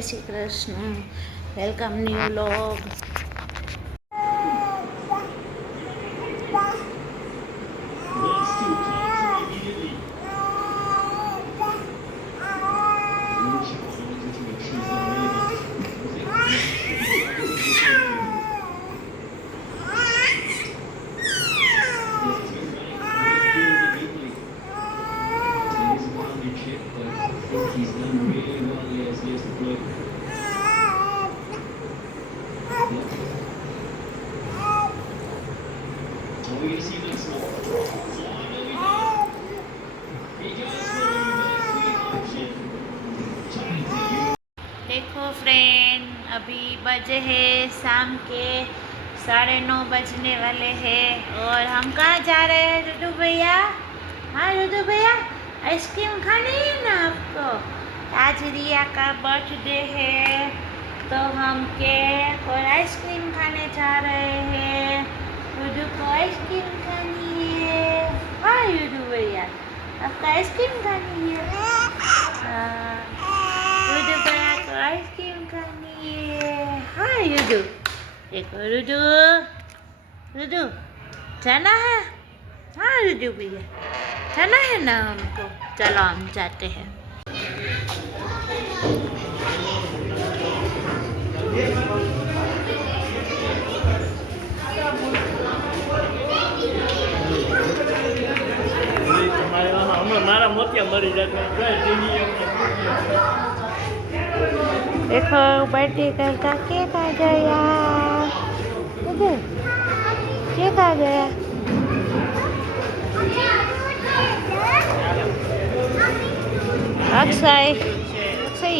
જય Shri Krishna. Welcome new vlog. देखो friend, अभी बजे हैं शाम के 9:30 बजने वाले हैं और हम कहाँ जा रहे हैं रुदू भैया? हाँ रुदू भैया, आइसक्रीम खानी है ना आपको? आज रिया का बर्थडे है तो हम केक और आइसक्रीम खाने जा रहे हैं। रुदू को आइसक्रीम खानी है। हाँ रुदू भैया, आपको आइसक्रीम खानी है? रुदू भैया को आइसक्रीम खानी है। हाँ रुदू, देखो रुदू, रुदू जाना है? हाँ रुदू भैया, जाना है ना हमको? चलो हम जाते हैं। देखो बर्थडे का केक आ गया। केक आ गया। अक्षय, अक्षय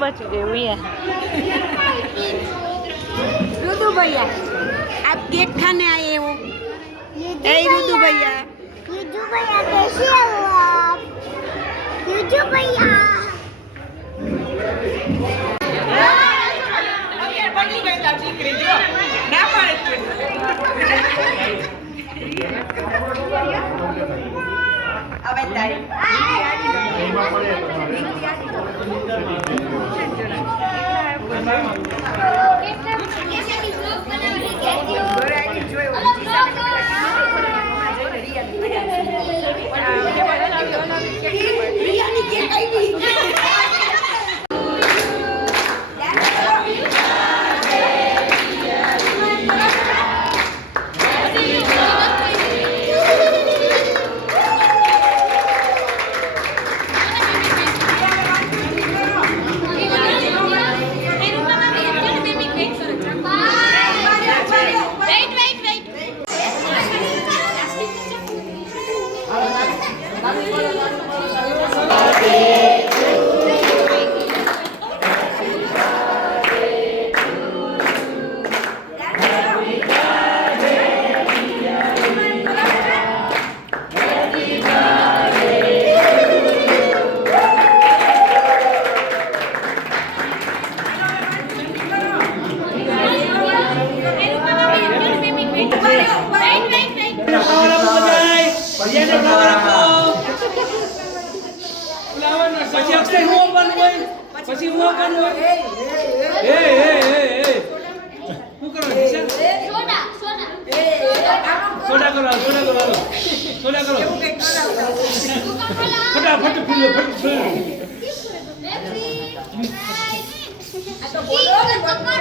बच गए भैया। रुदू भैया, आप केक खाने आए हो? रुदू भैया, युजू भैया कैसे हो आप? युजू भैया પછી હું કરવાનું હોય એ શું કરો દિશા? સોડા કરો ફટાફટ પીલો આ તો બોલો ને બકર